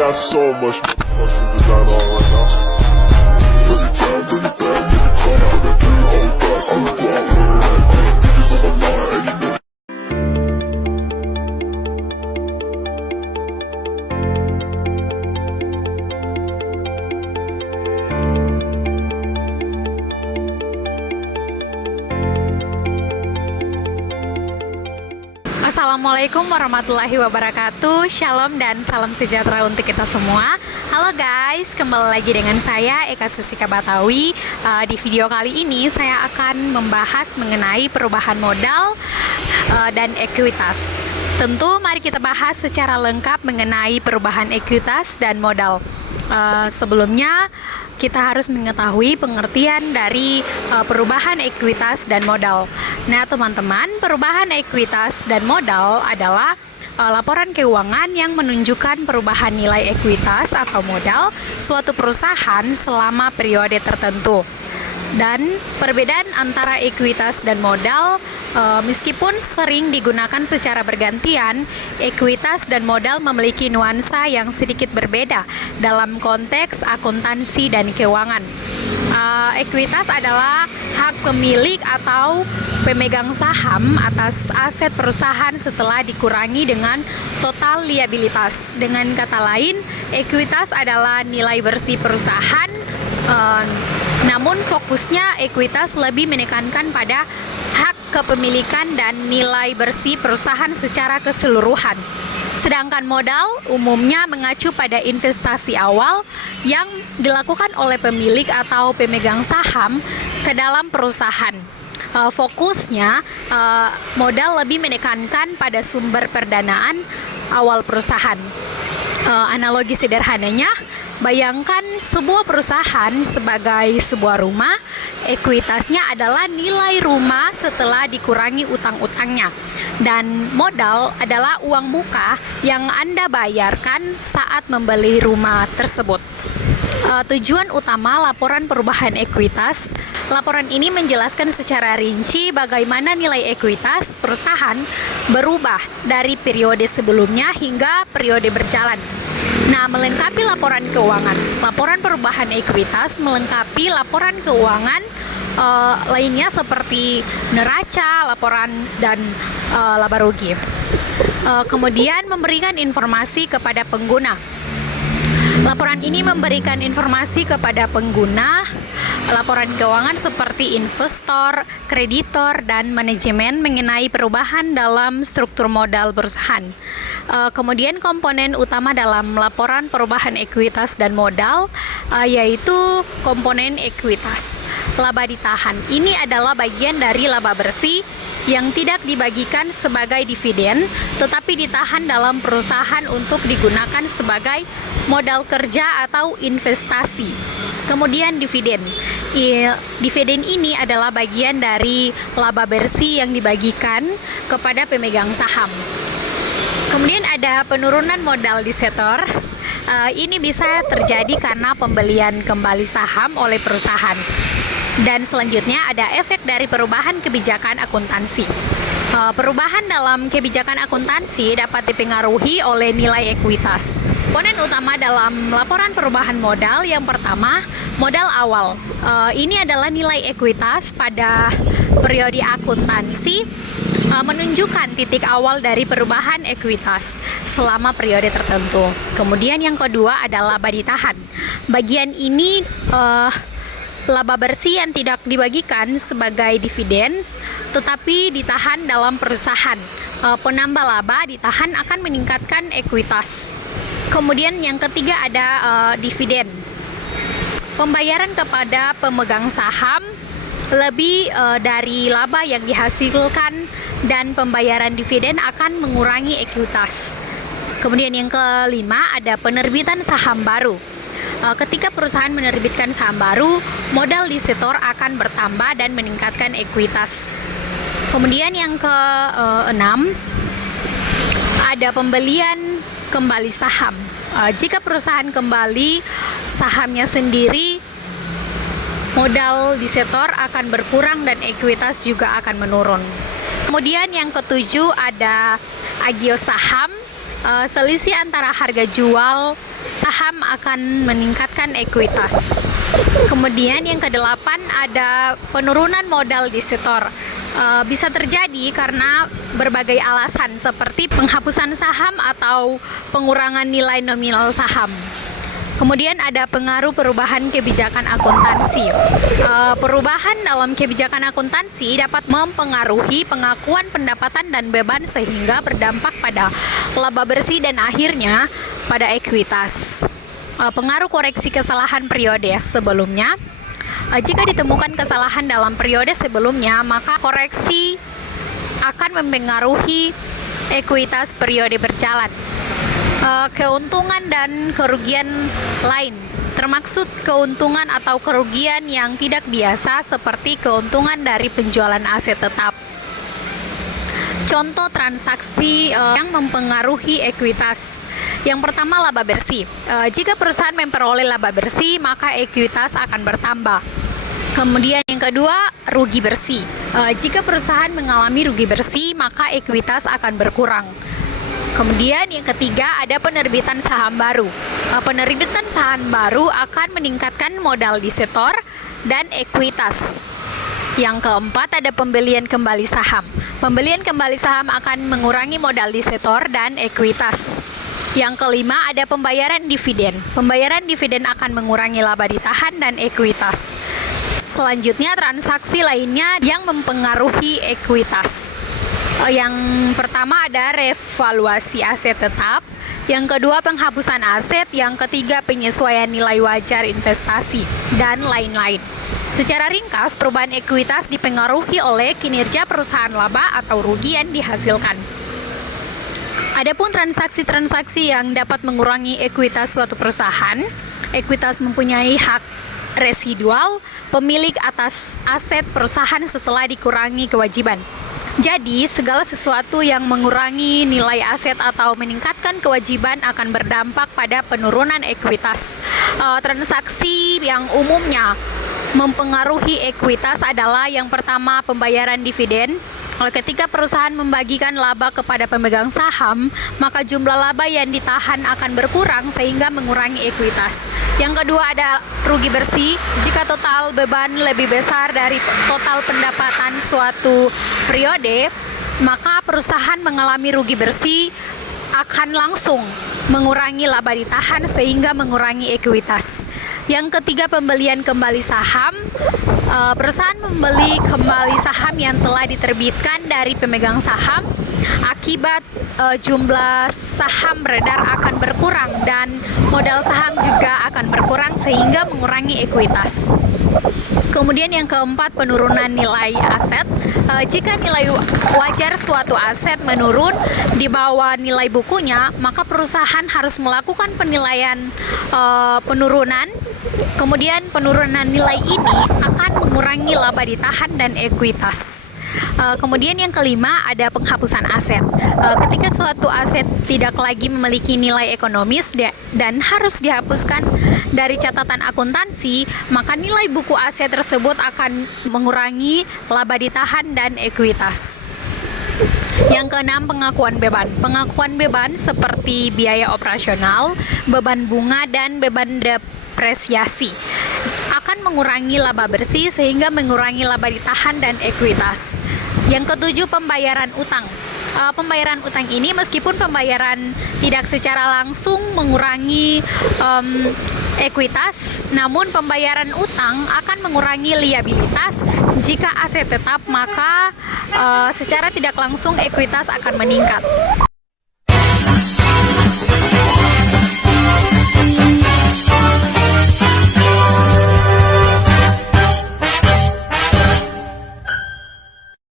got so much motherfucking design on right now. Bring it down, bring it down, make it come out. I got 3 old thoughts, I'm the guap with it right now. Bitches on my line, and you know. Assalamualaikum warahmatullahi wabarakatuh. Shalom dan salam sejahtera untuk kita semua. Halo guys, kembali lagi dengan saya Eka Susika Batawi. Di video kali ini saya akan membahas mengenai perubahan modal dan ekuitas. Tentu mari kita bahas secara lengkap mengenai perubahan ekuitas dan modal. Sebelumnya kita harus mengetahui pengertian dari perubahan ekuitas dan modal. Nah teman-teman, perubahan ekuitas dan modal adalah laporan keuangan yang menunjukkan perubahan nilai ekuitas atau modal suatu perusahaan selama periode tertentu. Dan perbedaan antara ekuitas dan modal, meskipun sering digunakan secara bergantian, ekuitas dan modal memiliki nuansa yang sedikit berbeda dalam konteks akuntansi dan keuangan. Ekuitas adalah hak pemilik atau pemegang saham atas aset perusahaan setelah dikurangi dengan total liabilitas. Dengan kata lain, ekuitas adalah nilai bersih perusahaan. Namun fokusnya ekuitas lebih menekankan pada hak kepemilikan dan nilai bersih perusahaan secara keseluruhan. Sedangkan modal umumnya mengacu pada investasi awal yang dilakukan oleh pemilik atau pemegang saham ke dalam perusahaan. Fokusnya modal lebih menekankan pada sumber perdanaan awal perusahaan. Analogi sederhananya, bayangkan sebuah perusahaan sebagai sebuah rumah, ekuitasnya adalah nilai rumah setelah dikurangi utang-utangnya. Dan modal adalah uang muka yang Anda bayarkan saat membeli rumah tersebut. Tujuan utama laporan perubahan ekuitas. Laporan ini menjelaskan secara rinci bagaimana nilai ekuitas perusahaan berubah dari periode sebelumnya hingga periode berjalan. Nah, melengkapi laporan keuangan. Laporan perubahan ekuitas melengkapi laporan keuangan lainnya seperti neraca, laporan, dan laba rugi. Kemudian memberikan informasi kepada pengguna. Laporan ini memberikan informasi kepada pengguna laporan keuangan seperti investor, kreditor, dan manajemen mengenai perubahan dalam struktur modal perusahaan. Kemudian komponen utama dalam laporan perubahan ekuitas dan modal yaitu komponen ekuitas. Laba ditahan. Ini adalah bagian dari laba bersih yang tidak dibagikan sebagai dividen, tetapi ditahan dalam perusahaan untuk digunakan sebagai modal kerja atau investasi. Kemudian dividen. Dividen ini adalah bagian dari laba bersih yang dibagikan kepada pemegang saham. Kemudian ada penurunan modal di setor. Ini bisa terjadi karena pembelian kembali saham oleh perusahaan. Dan selanjutnya ada efek dari perubahan kebijakan akuntansi. Perubahan dalam kebijakan akuntansi dapat dipengaruhi oleh nilai ekuitas. Komponen utama dalam laporan perubahan modal yang pertama, modal awal. Ini adalah nilai ekuitas pada periode akuntansi menunjukkan titik awal dari perubahan ekuitas selama periode tertentu. Kemudian yang kedua adalah laba ditahan. Bagian ini laba bersih yang tidak dibagikan sebagai dividen tetapi ditahan dalam perusahaan. Penambah laba ditahan akan meningkatkan ekuitas. Kemudian yang ketiga ada dividen. Pembayaran kepada pemegang saham lebih dari laba yang dihasilkan dan pembayaran dividen akan mengurangi ekuitas. Kemudian yang kelima ada penerbitan saham baru. Ketika perusahaan menerbitkan saham baru, modal di setor akan bertambah dan meningkatkan ekuitas. Kemudian yang keenam ada pembelian kembali saham. Jika perusahaan kembali sahamnya sendiri, modal di setor akan berkurang dan ekuitas juga akan menurun. Kemudian yang ketujuh ada agio saham. selisih antara harga jual saham akan meningkatkan ekuitas. Kemudian yang kedelapan ada penurunan modal di setor. Bisa terjadi karena berbagai alasan seperti penghapusan saham atau pengurangan nilai nominal saham. Kemudian ada pengaruh perubahan kebijakan akuntansi. Perubahan dalam kebijakan akuntansi dapat mempengaruhi pengakuan pendapatan dan beban sehingga berdampak pada laba bersih dan akhirnya pada ekuitas. Pengaruh koreksi kesalahan periode sebelumnya. Jika ditemukan kesalahan dalam periode sebelumnya, maka koreksi akan mempengaruhi ekuitas periode berjalan. Keuntungan dan kerugian lain, termaksud keuntungan atau kerugian yang tidak biasa seperti keuntungan dari penjualan aset tetap. Contoh transaksi yang mempengaruhi ekuitas. Yang pertama, laba bersih. Jika perusahaan memperoleh laba bersih, maka ekuitas akan bertambah. Kemudian yang kedua, rugi bersih. Jika perusahaan mengalami rugi bersih, maka ekuitas akan berkurang. Kemudian yang ketiga, ada penerbitan saham baru. Penerbitan saham baru akan meningkatkan modal di setor dan ekuitas. Yang keempat, ada pembelian kembali saham. Pembelian kembali saham akan mengurangi modal di setor dan ekuitas. Yang kelima, ada pembayaran dividen. Pembayaran dividen akan mengurangi laba ditahan dan ekuitas. Selanjutnya, transaksi lainnya yang mempengaruhi ekuitas. Yang pertama ada revaluasi aset tetap, yang kedua penghapusan aset, yang ketiga penyesuaian nilai wajar investasi, dan lain-lain. Secara ringkas, perubahan ekuitas dipengaruhi oleh kinerja perusahaan laba atau rugi yang dihasilkan. Adapun transaksi-transaksi yang dapat mengurangi ekuitas suatu perusahaan, ekuitas mempunyai hak residual pemilik atas aset perusahaan setelah dikurangi kewajiban. Jadi, segala sesuatu yang mengurangi nilai aset atau meningkatkan kewajiban akan berdampak pada penurunan ekuitas. Transaksi yang umumnya mempengaruhi ekuitas adalah yang pertama, pembayaran dividen. Ketika perusahaan membagikan laba kepada pemegang saham, maka jumlah laba yang ditahan akan berkurang sehingga mengurangi ekuitas. Yang kedua ada rugi bersih. Jika total beban lebih besar dari total pendapatan suatu periode, maka perusahaan mengalami rugi bersih akan langsung mengurangi laba ditahan sehingga mengurangi ekuitas. Yang ketiga, pembelian kembali saham. Perusahaan membeli kembali saham yang telah diterbitkan dari pemegang saham. Akibat jumlah saham beredar akan berkurang dan modal saham juga akan berkurang sehingga mengurangi ekuitas. Kemudian yang keempat, penurunan nilai aset. Jika nilai wajar suatu aset menurun di bawah nilai bukunya, maka perusahaan harus melakukan penilaian penurunan. Kemudian penurunan nilai ini akan mengurangi laba ditahan dan ekuitas. Kemudian yang kelima ada penghapusan aset. Ketika suatu aset tidak lagi memiliki nilai ekonomis dan harus dihapuskan dari catatan akuntansi, maka nilai buku aset tersebut akan mengurangi laba ditahan dan ekuitas. Yang keenam, pengakuan beban. Pengakuan beban seperti biaya operasional, beban bunga, dan beban depresiasi akan mengurangi laba bersih sehingga mengurangi laba ditahan dan ekuitas. Yang ketujuh, pembayaran utang. Pembayaran utang ini meskipun pembayaran tidak secara langsung mengurangi ekuitas, namun pembayaran utang akan mengurangi liabilitas. Jika aset tetap, maka secara tidak langsung ekuitas akan meningkat.